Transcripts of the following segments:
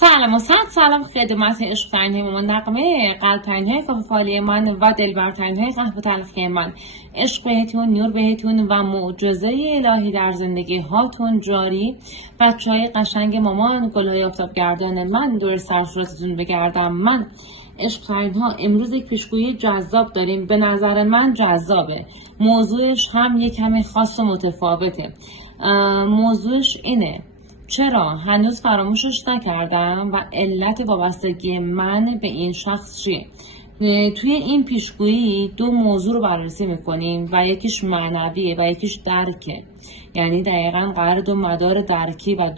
سلام و سلام خدمت عشق ترین من، نغمه قلب ترین های فالی من و دلبر ترین های قهوه تلخی من. عشق بهتون، نور بهتون و معجزه الهی در زندگی هاتون جاری. بچه های قشنگ مامان، گل های آفتاب گردان من، دور سرصورتتون بگردم من. عشق ترین ها، امروز یک پیشگویی جذاب داریم. به نظر من جذابه. موضوعش هم یک کمی خاص و متفاوته. موضوعش اینه: چرا هنوز فراموشش نکردم و علت وابستگی من به این شخص چیه؟ توی این پیشگویی دو موضوع رو بررسی میکنیم و یکیش معنویه و یکیش درکه. یعنی دقیقا قرار دو مدار درکی و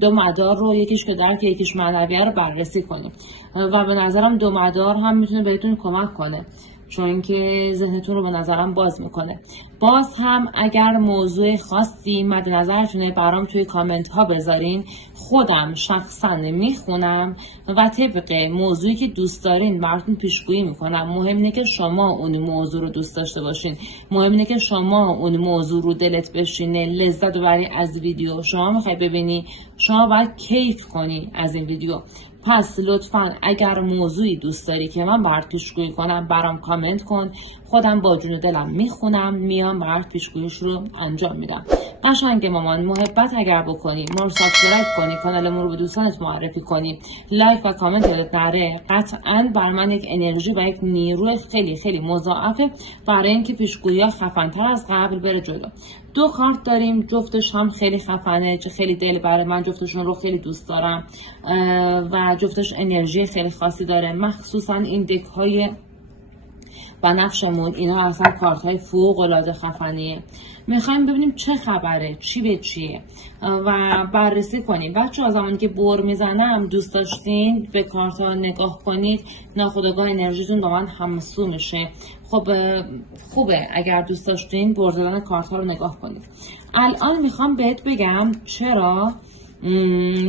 دو مدار رو، یکیش که درک یکیش معنویه رو بررسی کنیم و به نظرم دو مدار هم میتونه بهتون کمک کنه، چون که ذهنتون رو به نظرم باز میکنه. باز هم اگر موضوع خاصی مد نظرتونه برام توی کامنت ها بذارین، خودم شخصا میخونم و طبق موضوعی که دوست دارین براتون پیشگویی میکنم. مهم اینه که شما اون موضوع رو دوست داشته باشین، مهم اینه که شما اون موضوع رو دلت بشینه، لذت ببری از ویدیو. شما میخوای ببینی، شما باید کیف کنی از این ویدیو. پس لطفا اگر موضوعی دوست داری که من برات پیشگویی کنم برام کامنت کن، خودم با جون و دلم میخونم، میام برات پیشگوییش رو انجام میدم. قشنگ مامان، محبت اگر بکنی، ما رو سابسکرایب کنی، کانالمون رو به دوستانت معرفی کنی، لایک و کامنت یادت نره، قطعا بر من یک انرژی و یک نیروی خیلی خیلی مضاعفه برای اینکه پیشگویی‌ها خفن‌تر از قبل بره جلو. دو کارت داریم، جفتش هم خیلی خفنه، خیلی دل برای من جفتشون رو خیلی دوست دارم و جفتش انرژی خیلی خاصی داره. مخصوصا این دک های بنفشمون، اینا اصلا کارت های فوق العاده خفنیه. میخوایم ببینیم چه خبره، چی به چیه و بررسی کنیم. بچه ها زمانی که بر میزنم دوست داشتین به کارت ها نگاه کنید، ناخودآگاه انرژیتون با من همسو میشه. خب خوبه اگر دوست داشتین بر زدن کارت ها رو نگاه کنید. الان میخوام بهت بگم چرا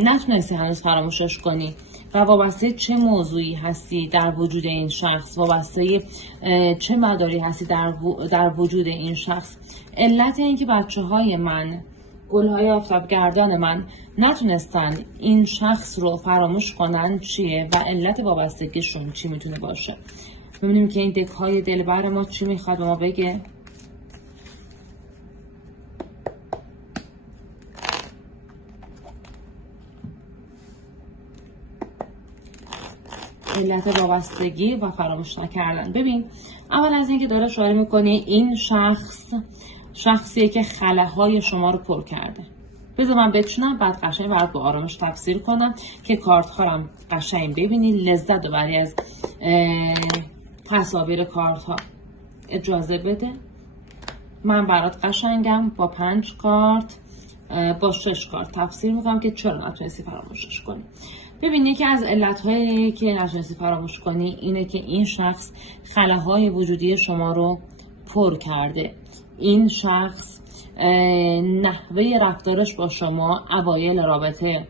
نتونستی هنوز فراموشش کنی و وابسته چه موضوعی هستی در وجود این شخص، وابسته چه مداری هستی در وجود این شخص. علت این که بچه های من، گل های آفتابگردان من نتونستن این شخص رو فراموش کنن چیه و علت وابستگیشون چی میتونه باشه. ببینیم که این دک های دلبر ما چی میخواد به ما بگه. علت وابستگی و فراموش نکردن. ببین، اول از اینکه داره اشاره میکنه این شخصیه که خلاهای شما رو پر کرده. بذار من بچینم بعد قشنگ برات با آرامش تفسیر کنم که کارت هارم قشنگ ببینی، لذت ببری از تصاویر کارت ها. اجازه بده من برات قشنگم با 5 کارت با 6 کارت تفسیر میکنم که چرا نتونستی فراموشش کنی. ببین، یکی از علتهایی که نتونستی فراموش کنی اینه که این شخص خلاهای وجودی شما رو پر کرده. این شخص نحوه رفتارش با شما اوایل رابطه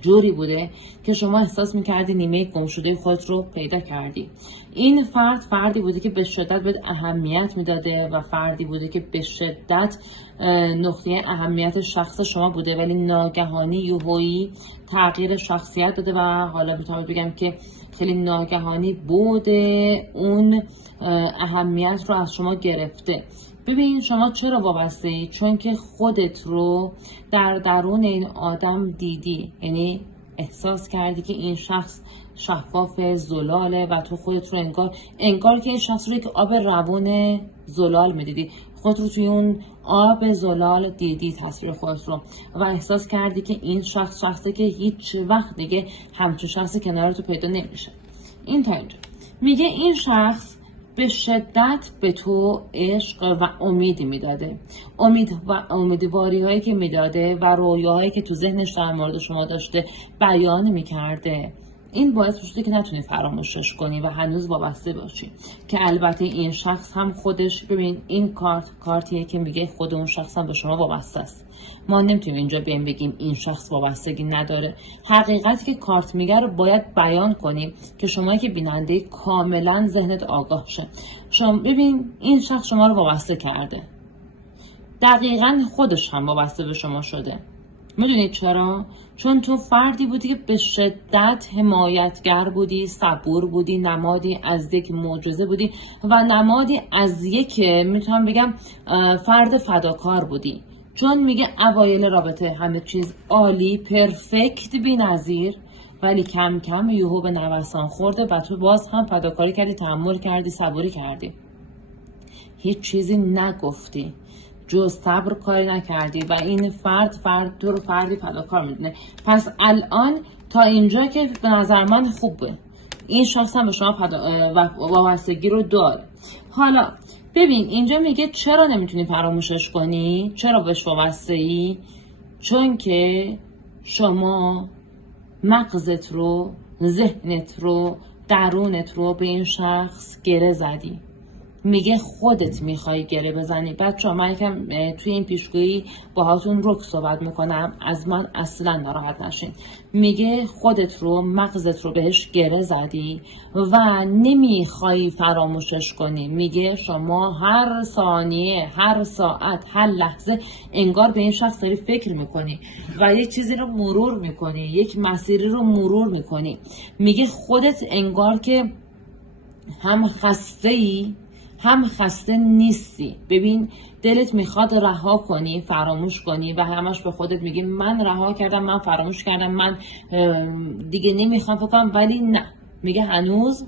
جوری بوده که شما احساس میکردی نیمه گمشده خودت رو پیدا کردی. این فردی بوده که به شدت بهت اهمیت میداده و فردی بوده که به شدت نقطه اهمیت شخص شما بوده، ولی ناگهانی یهویی تغییر شخصیت داده و حالا میتونم بگم که خیلی ناگهانی بوده اون اهمیت رو از شما گرفته. ببین، شما چرا وابسته ای؟ چون که خودت رو در درون این آدم دیدی، یعنی احساس کردی که این شخص شفاف زلاله و تو خودت رو انگار که این شخص رو یک آب روون زلال میدیدی، خودت رو توی اون آب زلال دیدی، تصویر خودت رو، و احساس کردی که این شخصی که هیچ وقت دیگه همچون شخصی کنار تو پیدا نمیشه. این تا اینجا میگه این شخص به شدت به تو عشق و امید میداده، امیدواری هایی که میداده و رویاهایی که تو ذهنش در مورد شما داشته بیان میکرده. این باعث شده که نتونی فراموشش کنی و هنوز وابسته باشی. که البته این شخص هم خودش، ببین این کارتیه که میگه خود اون شخص هم به شما وابسته است. ما نمیتونیم اینجا بگیم این شخص وابستگی نداره. حقیقتی که کارت میگه رو باید بیان کنیم که شما که بیننده کاملا ذهنت آگاه شه. شما ببین، این شخص شما رو وابسته کرده، دقیقاً خودش هم وابسته به شما شده. میدونید چرا؟ چون تو فردی بودی که به شدت حمایتگر بودی، صبور بودی، نمادی از یک معجزه بودی و نمادی از یک میتونم بگم فرد فداکار بودی. چون میگه اوایل رابطه همه چیز عالی، پرفکت، بی‌نظیر، ولی کم کم یهو به نوسان خورده و تو باز هم فداکاری کردی، تحمل کردی، صبوری کردی، هیچ چیزی نگفتی، جز صبر کاری نکردی و این فرد تو رو فردی فداکار میدونه. پس الان تا اینجا که به نظر من خوبه، این شخص هم به شما وابستگی رو داره. حالا ببین اینجا میگه چرا نمیتونی فراموشش کنی؟ چرا بهش وابسته ای؟ چون که شما مغزت رو، ذهنت رو، درونت رو به این شخص گره زدی. میگه خودت میخوای گره بزنی. بچه‌ها من یکم توی این پیشگویی باهاتون رک صحبت میکنم، از من اصلا ناراحت نشین. میگه خودت رو، مغزت رو بهش گره زدی و نمیخوای فراموشش کنی. میگه شما هر ثانیه، هر ساعت، هر لحظه انگار به این شخص داری فکر میکنی و یک چیزی رو مرور میکنی، یک مسیری رو مرور میکنی. میگه خودت انگار که هم خسته‌ای هم خسته نیستی. ببین دلت میخواد رها کنی، فراموش کنی و همش به خودت میگی من رها کردم، من فراموش کردم، من دیگه نمیخوام فکر کنم، ولی نه، میگه هنوز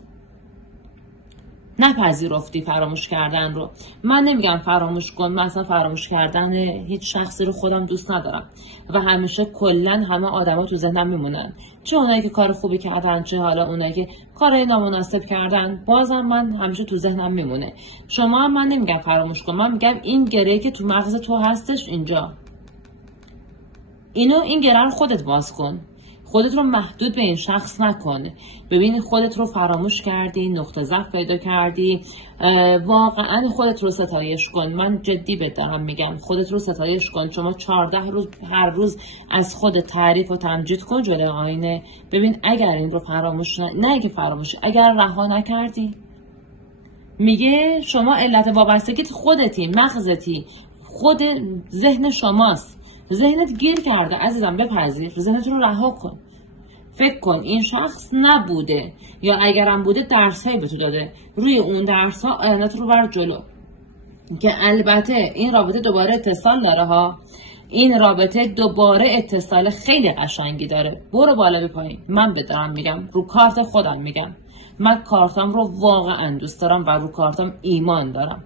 نپذیرفتی فراموش کردن رو. من نمیگم فراموش کن، من اصلا فراموش کردن هیچ شخصی رو خودم دوست ندارم و همیشه کلا همه آدما تو ذهنم میمونن، چه اونایی که کار خوبی کردن، چه حالا اونایی که کار نامناسب کردن، بازم من همیشه تو ذهنم میمونه. شما هم من نمیگم فراموش کن، من میگم این گره‌ای که تو مغز تو هستش اینجا، این گره رو خودت باز کن. خودت رو محدود به این شخص نکن. ببین خودت رو فراموش کردی، نقطه ضعف پیدا کردی، واقعا خودت رو ستایش کن. من جدی بهت دارم میگم، خودت رو ستایش کن. شما 14 روز هر روز از خودت تعریف و تمجید کن جلوی آینه. ببین اگر این رو فراموش اگر رها نکردی، میگه شما علت وابستگیت خودتی، مغزتی، خود ذهن شماست. ذهنت گیر کرده عزیزم، بپذیر، ذهنت رو رها کن. فکر کن این شخص نبوده، یا اگرم بوده درسایی به تو داده، روی اون درس ها آیندت رو بر جلو. که البته این رابطه دوباره اتصال داره ها، این رابطه دوباره اتصال خیلی قشنگی داره. برو بالا بی پایین. من بدارم میگم، رو کارت خودم میگم، من کارتم رو واقعا دوست دارم و رو کارتم ایمان دارم.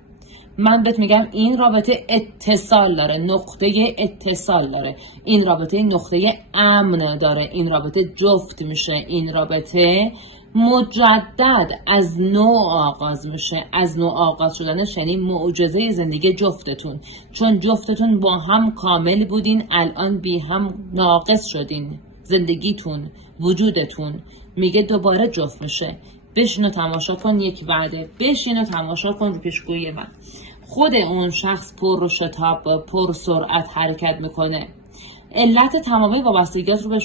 من بهت میگم این رابطه اتصال داره، نقطه اتصال داره، این رابطه نقطه امن داره، این رابطه جفت میشه، این رابطه مجدد از نو آغاز میشه. از نو آغاز شدنش یعنی معجزه زندگی جفتتون، چون جفتتون با هم کامل بودین، الان بی هم ناقص شدین. زندگیتون، وجودتون میگه دوباره جفت میشه. بشین و تماشا کن یک وعده، بشین و تماشا کن رو پیشگویی من. خود اون شخص پر و شتاب، پر سرعت حرکت میکنه. علت تمامی وابستگیات رو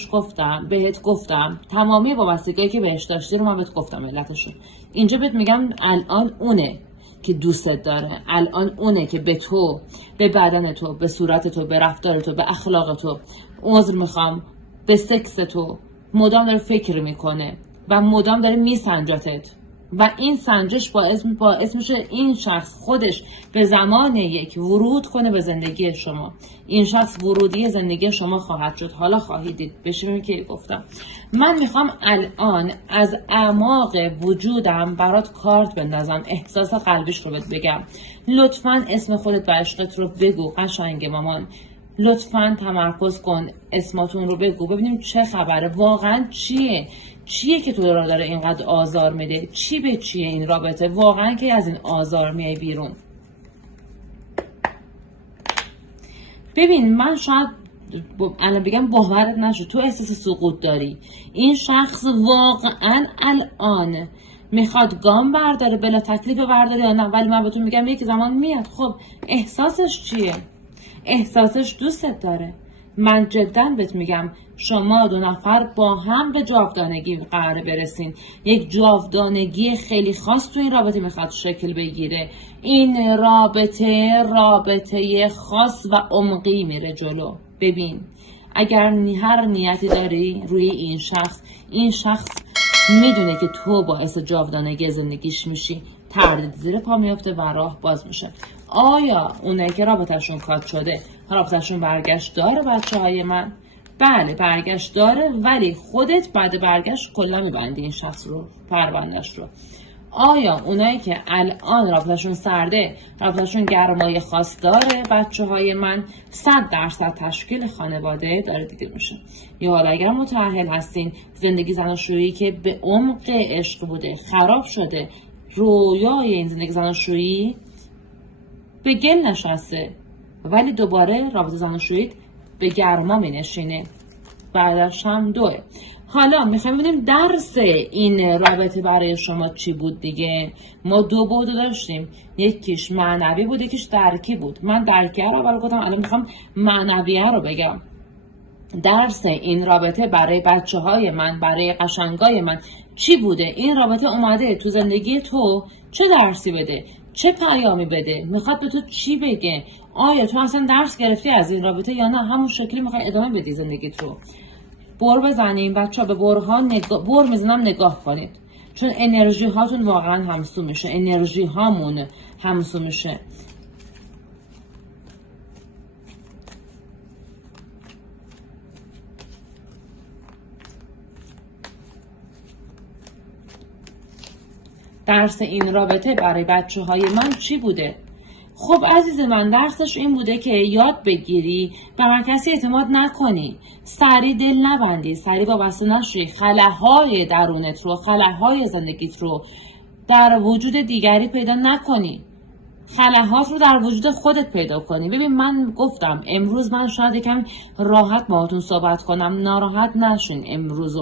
بهت گفتم، تمامی وابستگیایی که بهش داشتی رو من بهت گفتم علتشو. اینجا بهت میگم الان اونه که دوستت داره، الان اونه که به تو، به بدن تو، به صورت تو، به رفتار تو، به اخلاق تو، عذر میخوام، به سکس تو مدام داره فکر میکنه و مدام داره میسنجاتت و این سنجش باعث میشه این شخص خودش به زمان یک ورود کنه به زندگی شما. این شخص ورودی زندگی شما خواهد شد. حالا خواهید دید. بشینیم که گفتم من میخوام الان از اعماق وجودم برات کارت بندازم، احساس قلبیش رو بهت بگم. لطفاً اسم خودت و عشقت رو بگو قشنگ مامان. لطفاً تمرکز کن، اسماتون رو بگو ببینیم چه خبره، واقعا چیه که تو رو داره اینقدر آزار میده، چی به چیه این رابطه، واقعا که از این آزار میای بیرون. ببین من شاید الان بگم باورت نشه، تو احساس سقوط داری. این شخص واقعا الان میخواد گام برداره، بلا تکلیف برداره یا نه، ولی من به تو میگم یک زمان میاد. خب احساسش چیه؟ احساسش دوستت داره. من جدا بهت میگم شما دو نفر با هم به جاودانگی قراره برسین. یک جاودانگی خیلی خاص تو این رابطه میخواد شکل بگیره. این رابطه خاص و عمقی میره جلو. ببین اگر هر نیتی داری روی این شخص میدونه که تو باعث جاودانگی زندگیش میشی، تردید زیر پا میفته و راه باز میشه. آیا اونایی که رابطهشون کات شده رابطهشون برگشت داره بچه های من؟ بله برگشت داره، ولی خودت بعد برگشت کلا میبندی این شخص رو، پروندهش رو. آیا اونایی که الان رابطهشون سرده رابطهشون گرمای خاص داره بچه های من؟ 100% تشکیل خانواده داره دیده میشه. یا حالا اگر متأهل هستین، زندگی زناشویی که به عمق عشق بوده خراب شده، رویای این زندگی زناشویی به گل نشسته، ولی دوباره رابطه زناشویی به گرما می نشینه، بعدش هم دوه. حالا میخوایم ببینیم درس این رابطه برای شما چی بود دیگه. ما 2 بعد داشتیم، یکیش معنوی بود یکیش درکی بود. من درکیه رو اول گفتم، الان میخوام معنویه رو بگم. درس این رابطه برای بچه های من، برای قشنگای من چی بوده؟ این رابطه اومده تو زندگی تو چه درسی بده؟ چه پیامی بده؟ میخواد به تو چی بگه؟ آیا تو اصلا درس گرفتی از این رابطه یا نه همون شکلی میخوای ادامه بدی زندگی تو؟ بر بزنیم بچه ها، به برها بر میزنم نگاه کنید، چون انرژی هاتون واقعا همسو میشه، انرژی هامون همسو میشه. درس این رابطه برای بچه های من چی بوده؟ خب عزیز من، درسش این بوده که یاد بگیری به هر کسی اعتماد نکنی، سری دل نبندی، سری وابسته نشی، خلاهای درونت رو، خلاهای زندگیت رو در وجود دیگری پیدا نکنی، خلاهات رو در وجود خودت پیدا کنی. ببین من گفتم امروز من شاید یکم راحت باهاتون صحبت کنم، ناراحت نشین.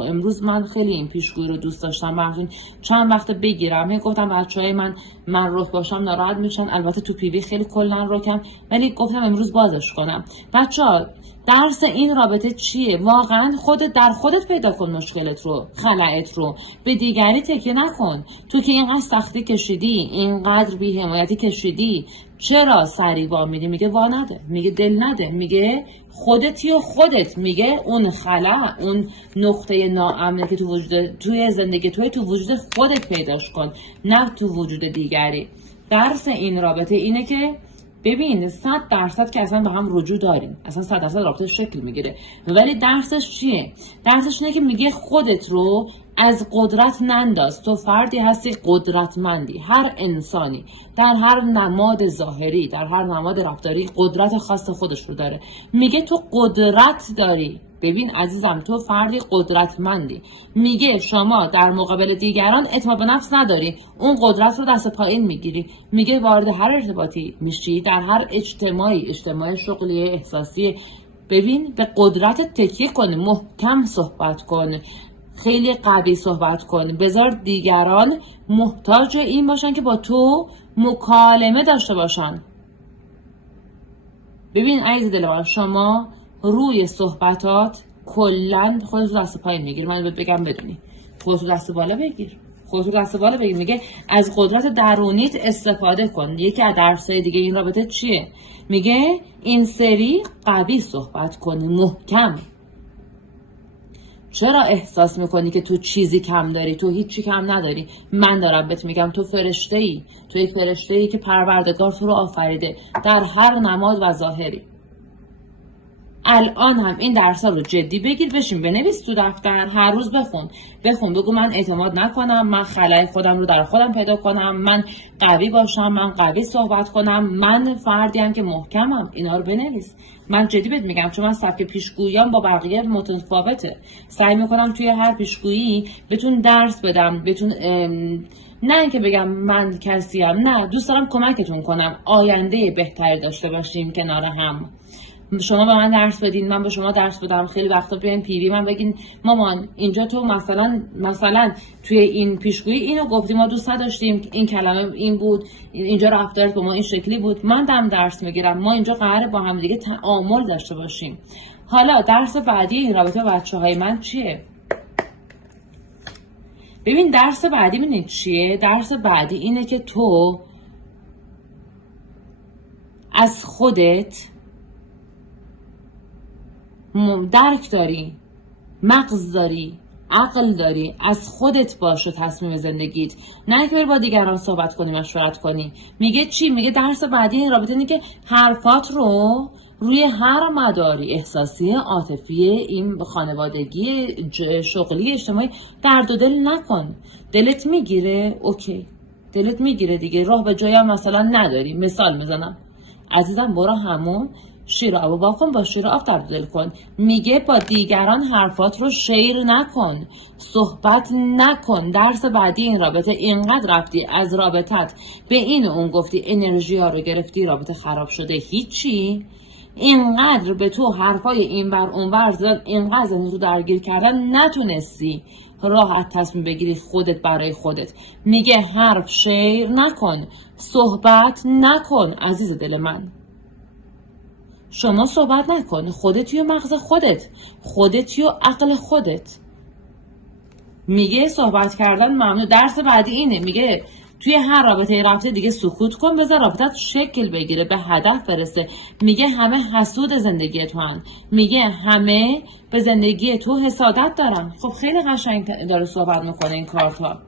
امروز من خیلی این پیشگویی رو دوست داشتم براتون چند وقت بگیرم. گفتم بچهای من رک باشم ناراحت میشن، البته تو پیوی خیلی کلا رکم، ولی گفتم امروز بازش کنم. بچه‌ها درس این رابطه چیه؟ واقعا خودت در خودت پیدا کن مشکلت رو، خلأت رو، به دیگری تکیه نکن. تو که اینقدر سختی کشیدی، اینقدر بی‌حمایتی کشیدی، چرا سری وا میدی؟ میگه وا نده، میگه دل نده، میگه خودتی و خودت، میگه اون خلأ، اون نقطه ناامنی که توی زندگی تو وجود خودت پیداش کن، نه تو وجود دیگری. درس این رابطه اینه که ببین 100% که اصلا با هم رجوع داریم، اصلا 100% رابطه شکل میگیره، ولی درسش چیه؟ درسش اینه که میگه خودت رو از قدرت ننداز. تو فردی هستی قدرتمندی، هر انسانی در هر نماد ظاهری، در هر نماد رفتاری قدرت خاص خودش رو داره. میگه تو قدرت داری. ببین عزیزم، تو فردی قدرتمندی. میگه شما در مقابل دیگران اعتماد به نفس نداری، اون قدرت رو دست پایین میگیری. میگه وارد هر ارتباطی میشی، در هر اجتماعی شغلی احساسی، ببین به قدرت تکیه کن، محکم صحبت کن، خیلی قوی صحبت کن، بذار دیگران محتاج این باشن که با تو مکالمه داشته باشن. ببین عزیز دل من، شما روی صحبتات کلا خودت رو دست پایین میگیری. من بهت بگم بدونی، خودت رو دست بالا بگیر، میگه از قدرت درونیت استفاده کن. یکی از درسای دیگه این رابطه چیه؟ میگه این سری قوی صحبت کن، محکم. چرا احساس میکنی که تو چیزی کم داری؟ تو هیچی کم نداری. من دارم بهت میگم تو فرشته‌ای، تو یک فرشته‌ای که پروردگار تو رو آفریده در هر نماد و ظاهری. الان هم این درس‌ها رو جدی بگیر، بشین بنویس تو دفتر، هر روز بخون، بگو من اعتماد نکنم، من خلای خودم رو در خودم پیدا کنم، من قوی باشم، من قوی صحبت کنم، من فردیم که محکمم. اینا رو بنویس. من جدی بهت میگم، چون من سبک پیشگوییام با بقیه متفاوته. سعی میکنم توی هر پیشگویی بهتون درس بدم، نه اینکه بگم من کسیم، نه، دوست دارم کمکتون کنم آینده بهتری داشته باشیم کنار هم. شما به من درس بدین، من به شما درس بدم. خیلی وقتا بیاین پیوی من بگین مامان اینجا تو مثلا توی این پیشگویی اینو گفتی، ما دوست نداشتیم، این کلمه این بود، اینجا رفتارت با ما این شکلی بود. من دارم درس میگیرم، ما اینجا قراره با هم دیگه تعامل داشته باشیم. حالا درس بعدی این رابطه بچه‌های من چیه؟ ببین درس بعدی می‌بینید چیه؟ درس بعدی اینه که تو از خودت درک داری، مغز داری، عقل داری، از خودت باشه تصمیم زندگیت، نه که بری با دیگران صحبت کنی مشورت کنی. میگه چی؟ میگه درس بعدی این رابطه اینه که حرفات رو روی هر مداری، احساسی، عاطفی، این خانوادگی، شغلی، اجتماعی، درد و دل نکن. دلت میگیره؟ اوکی، دلت میگیره دیگه، راه به جایی هم مثلا نداری. مثال میزنم، عزیزم برو همون شیر آب واکن، با شیر آب درد دل کن. میگه با دیگران حرفات رو شیر نکن، صحبت نکن. درس بعدی این رابطه، اینقدر رفتی از رابطت به این اون گفتی، انرژی ها رو گرفتی، رابطه خراب شده، هیچی. اینقدر به تو حرفای این بر اون بر زد، اینقدر ذهن تو درگیر کردن، نتونستی راحت تصمیم بگیری خودت برای خودت. میگه حرف شیر نکن، صحبت نکن. عزیز دل من، شما صحبت نکن، خودتی و مغز خودت، خودتی و عقل خودت. میگه صحبت کردن ممنوع. درس بعدی اینه، میگه توی هر رابطه رابطه دیگه سکوت کن، بذار رابطت شکل بگیره، به هدف برسه. میگه همه حسود زندگی تو هن. میگه همه به زندگی تو حسادت دارن. خب خیلی قشنگ داره صحبت میکنه این کارت ها.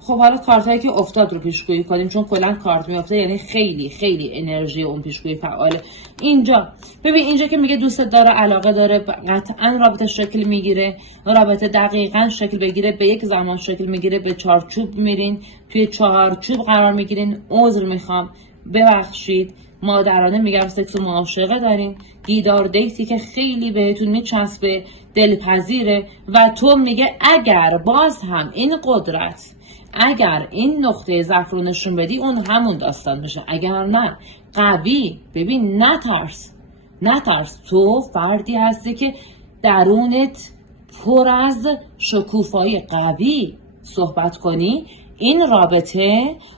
خب حالا کارت هایی که افتاد رو پیشگویی کنیم، چون کلا کارت میفته یعنی خیلی خیلی انرژی اون پیشگویی فعاله. اینجا ببین، اینجا که میگه دوست داره، علاقه داره، قطعا رابطه شکل میگیره. رابطه دقیقا شکل بگیره، به یک زمان شکل میگیره، به چارچوب میرین، توی چارچوب قرار میگیرین. عذر میخوام، ببخشید، مادرانه میگم، سکس و معاشقه دارین، دیدار دیتی که خیلی بهتون میچسبه، دلپذیره. و تو میگه اگر باز هم این قدرت، اگر این نقطه ضعف رو نشون بدی، اون همون داستان میشه. اگر نه، قوی. ببین، نترس. تو فردی هستی که درونت پر از شکوفایی، قوی صحبت کنی. این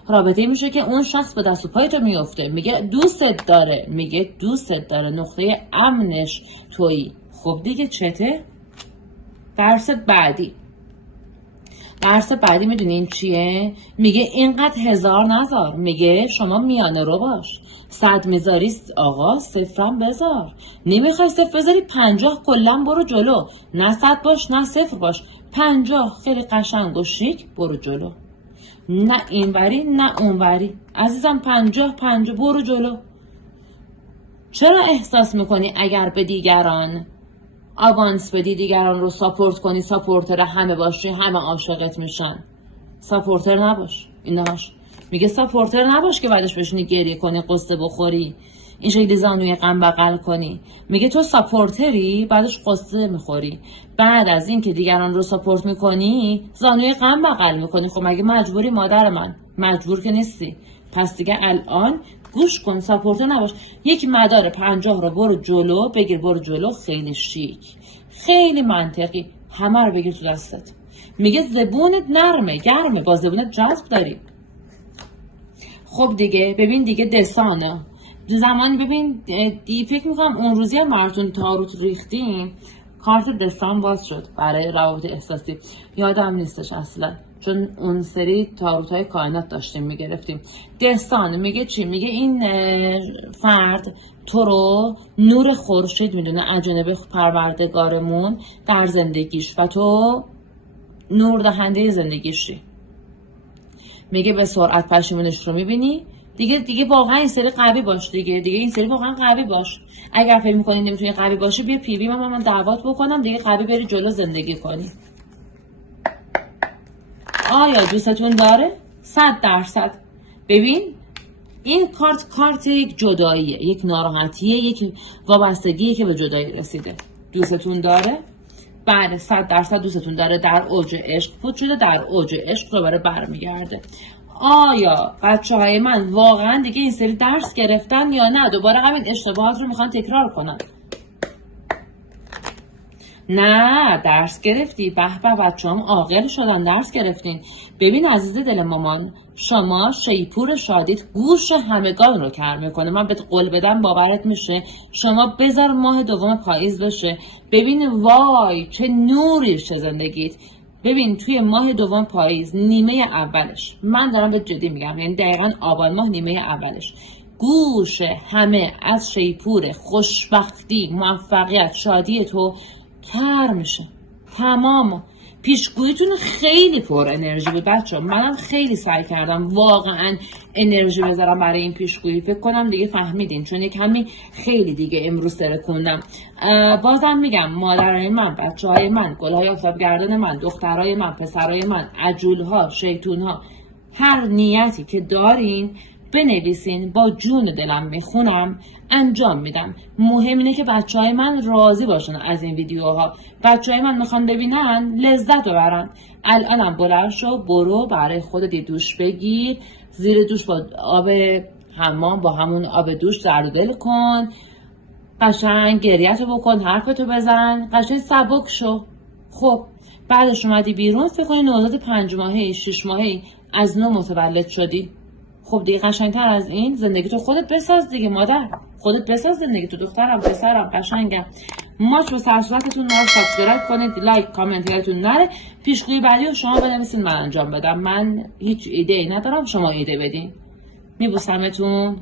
رابطه میشه که اون شخص به دست و پای تو میفته. میگه دوستت داره، نقطه امنش تویی. خب دیگه چته؟ درس بعدی میدونین چیه؟ میگه اینقدر هزار نذار. میگه شما میانه رو باش. 100 میذاری آقا، صفرم بذار. نمیخوای صفر بذاری، 50 کلا برو جلو. نه 100 باش نه صفر باش، 50 خیلی قشنگ و شیک برو جلو. نه اینوری نه اونوری عزیزم، 50 برو جلو. چرا احساس میکنی اگر به دیگران آوانس بدی، دیگران رو ساپورت کنی، ساپورتر همه باشی، همه عاشقت میشن؟ ساپورتر نباش. ایناش میگه ساپورتر نباش که بعدش بشینی گریه کنی، قصه بخوری، این شکلی زانوی غم بغل کنی. میگه تو ساپورتری، بعدش قصه میخوری. بعد از این که دیگران رو ساپورت میکنی، زانوی غم بغل میکنی. خب مگه مجبوری مادر من؟ مجبور که نیستی. پس دیگه الان گوش کن، ساپورتر نباش. یک مدار 50 رو برو جلو، بگیر برو جلو. خیلی شیک، خیلی منطقی، همه رو بگیر تو دستت. میگه زبونت نرمه، گرمه، با زبونت جذب داری. خب دیگه ببین، دیگه دسانه زمانی. ببین فکر میکنم اون روزی هم مرتون تاروت ریختیم، کارت دستان باز شد برای روابط احساسی. یادم نیستش اصلا، چون اون سری تاروت‌های کائنات داشتیم میگرفتیم. دستان میگه چی؟ میگه این فرد تو رو نور خورشید میدونه، از جانب پروردگارمون در زندگیش، و تو نور دهنده زندگیشی. میگه به سرعت پشیمونش رو میبینی. دیگه واقعا این سری قوی باش. دیگه این سری واقعا قوی باش. اگر فکر می‌کنی نمیتونی قوی باشی، بیا پی وی من دعوت بکنم دیگه، قوی بری جلو زندگی کنی. آیا دوستتون داره؟ 100%. ببین این کارت یک جداییه، یک ناراحتیه، یک وابستگیه که به جدایی رسیده. دوستتون داره؟ بله 100% دوستتون داره. در اوج عشق فوت شده، در اوج عشق دوباره برمیگرده. آیا بچه های من واقعا دیگه این سری درس گرفتن یا نه؟ دوباره همین اشتباهات رو میخوان تکرار کنن؟ نه، درس گرفتی. به به، بچه‌ام عاقل شدن، درس گرفتین. ببین عزیز دل مامان، شما شیپور شادیت گوش همگان رو کر میکنه. من بهت قول بدم باورت میشه. شما بذار ماه دوم پاییز بشه، ببین وای چه نوری چه زندگیت. ببین توی ماه دوم پاییز، نیمه اولش، من دارم به جدی میگم، یعنی دقیقاً آبان ماه نیمه اولش، گوش همه از شیپور خوشبختی، موفقیت، شادی تو کر میشه. تمام. پیشگوییتون خیلی پر انرژی بود بچه. منم خیلی سعی کردم واقعا انرژی بذارم برای این پیشگویی. فکر کنم دیگه فهمیدین، چون یک کمی خیلی دیگه امروز ترکوندم. بازم میگم مادرای من، بچه های من، گلهای آفتابگردان من، دخترای من، پسرای من، عجولها، شیطونها، هر نیتی که دارین بنویسین، با جون دلم میخونم، انجام میدم. مهم اینه که بچه های من راضی باشن از این ویدیوها. بچه های من میخوان ببینن لذت ببرن. الانم بلند شو برو برای خودت دوش بگیر، زیر دوش با آب حمام، با همون آب دوش زرد و دل کن، قشنگ گریه‌تو بکن، حرفتو بزن، قشنگ سبک شو. خب بعدش اومدی بیرون، فکر کنی نوزاد 5 ماهه‌ای 6 ماهه‌ای از نو متولد شدی. خب دیگه قشنگتر از این زندگی تو خودت بساز دیگه مادر. خودت بساز زندگی تو. دخترم پسرم قشنگم. ماچ به سرصورتتون نره. سابسکرایب کنید، لایک کامنت یادتون نره. پیشگویی بعدی رو شما بنویسین من انجام بدم. من هیچ ایده ای ندارم، شما ایده بدین. میبوسمتون.